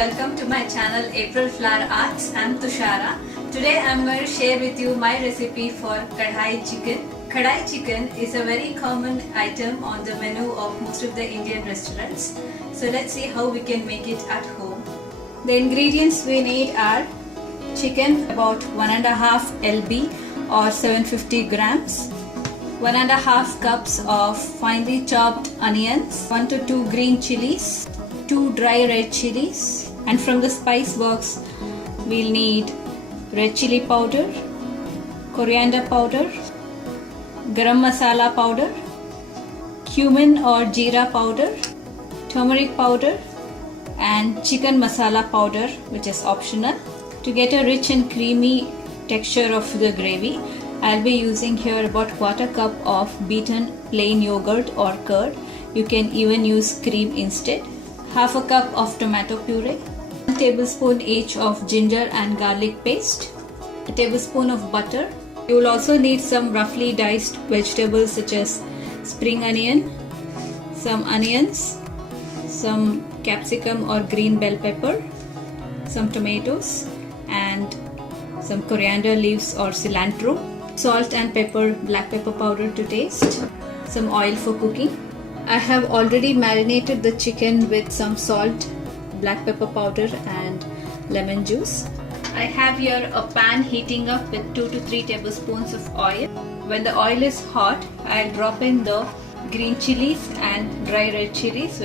welcome to my channel April Flower Arts. I'm Tushara. Today I'm going to share with you my recipe for Kadhai chicken. Kadhai chicken is a very common item on the menu of most of the Indian restaurants. So let's see how we can make it at home. The ingredients we need are chicken about 1.5 lb or 750 grams, 1.5 cups of finely chopped onions, 1 to 2 green chilies, 2 dry red chilies, and from the spice box we'll need red chili powder, coriander powder, garam masala powder, cumin or jeera powder, turmeric powder, and chicken masala powder, which is optional. To get a rich and creamy texture of the gravy, I'll be using here about 1/4 cup of beaten plain yogurt or curd. You can even use cream instead. Half a cup of tomato puree, 1 tablespoon each of ginger and garlic paste, a tablespoon of butter. You will also need some roughly diced vegetables such as spring onion, some onions, some capsicum or green bell pepper, some tomatoes, and some coriander leaves or cilantro, salt and pepper, black pepper powder to taste, some oil for cooking. I have already marinated the chicken with some salt, black pepper powder, and lemon juice. I have here a pan heating up with 2 to 3 tablespoons of oil. When the oil is hot, I'll drop in the green chilies and dry red chilies.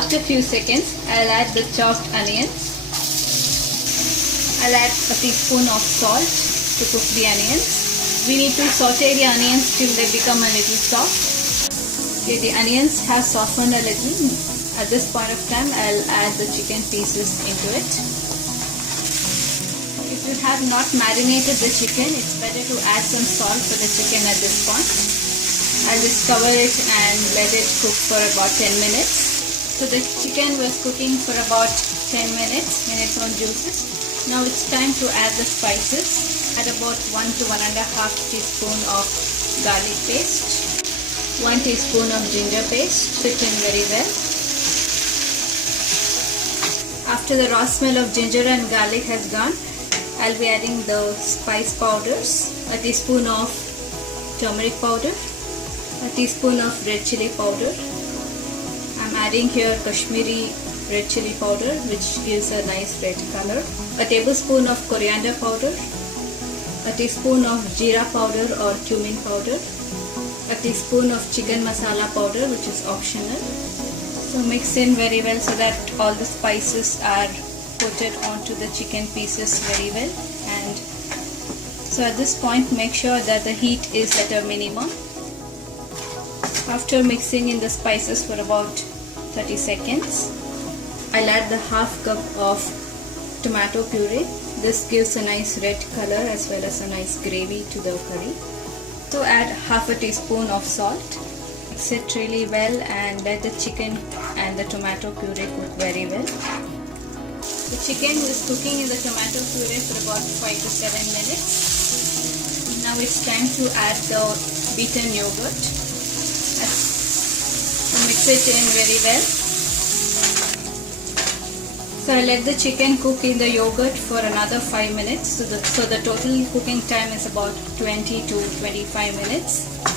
After a few seconds, I'll add the chopped onions. I'll add a teaspoon of salt to cook the onions. We need to saute the onions till they become a little soft. Okay, the onions have softened a little. At this point of time, I'll add the chicken pieces into it. If you have not marinated the chicken, it's better to add some salt for the chicken at this point. I'll just cover it and let it cook for about 10 minutes. So the chicken was cooking for about 10 minutes in its own juices. Now it's time to add the spices. Add about 1 to 1.5 teaspoon of garlic paste, 1 teaspoon of ginger paste. Put in very well. After the raw smell of ginger and garlic has gone, I'll be adding the spice powders, a teaspoon of turmeric powder, a teaspoon of red chili powder. I'm adding here Kashmiri red chili powder, which gives a nice red color, a tablespoon of coriander powder, a teaspoon of jeera powder or cumin powder, a teaspoon of chicken masala powder, which is optional. So mix in very well so that all the spices are coated onto the chicken pieces very well. And so at this point, make sure that the heat is at a minimum. After mixing in the spices for about 30 seconds, I'll add the half cup of tomato puree. This gives a nice red color as well as a nice gravy to the curry. So add half a teaspoon of salt. Mix it really well and let the chicken and the tomato puree cook very well. The chicken is cooking in the tomato puree for about 5 to 7 minutes. Now it's time to add the beaten yogurt. So mix it in very well. So I let the chicken cook in the yogurt for another 5 minutes. So the total cooking time is about 20 to 25 minutes.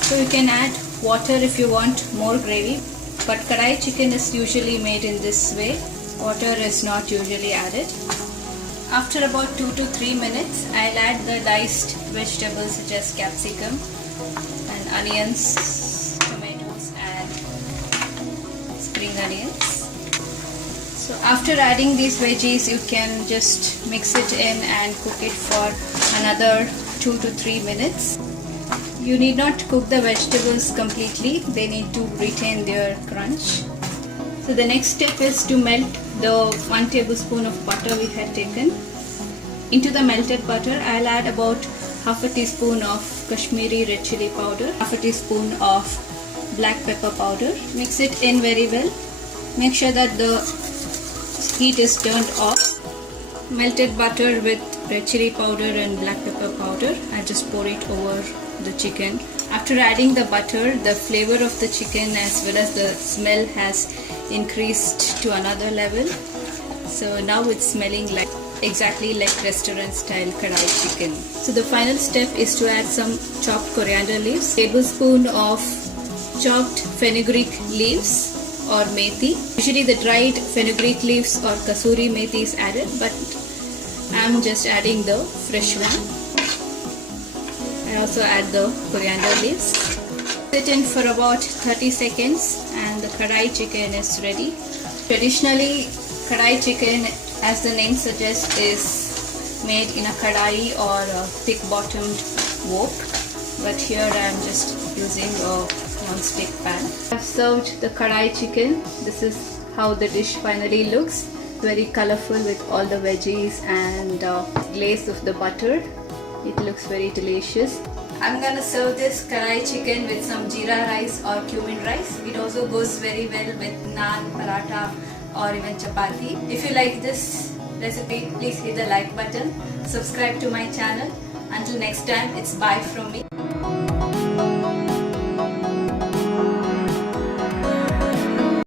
So you can add water if you want more gravy. But Kadai chicken is usually made in this way. Water is not usually added. After about 2 to 3 minutes, I'll add the diced vegetables such as capsicum and onions, tomatoes, and spring onions. So after adding these veggies, you can just mix it in and cook it for another 2 to 3 minutes. You need not cook the vegetables completely. They need to retain their crunch. So the next step is to melt the 1 tablespoon of butter we had taken. Into the melted butter, I'll add about half a teaspoon of Kashmiri red chili powder, half a teaspoon of black pepper powder. Mix it in very well. Make sure that the heat is turned off. Melted butter with red chili powder and black pepper powder. I just pour it over the chicken. After adding the butter, the flavor of the chicken as well as the smell has increased to another level. So now it's smelling like exactly like restaurant style Kadai chicken. So the final step is to add some chopped coriander leaves, tablespoon of chopped fenugreek leaves or methi. Usually the dried fenugreek leaves or kasuri methi is added, but I'm just adding the fresh one. I also add the coriander leaves. Sit in for about 30 seconds and the Kadai chicken is ready. Traditionally, Kadai chicken, as the name suggests, is made in a kadai or a thick bottomed wok, but here I am just using a non-stick pan. I've served the Kadai chicken. This is how the dish finally looks. Very colorful with all the veggies and glaze of the butter. It looks very delicious. I'm gonna serve this Kadai chicken with some jeera rice or cumin rice. It also goes very well with naan, paratha or even chapati. If you like this recipe, please hit the like button. Subscribe to my channel. Until next time, it's bye from me.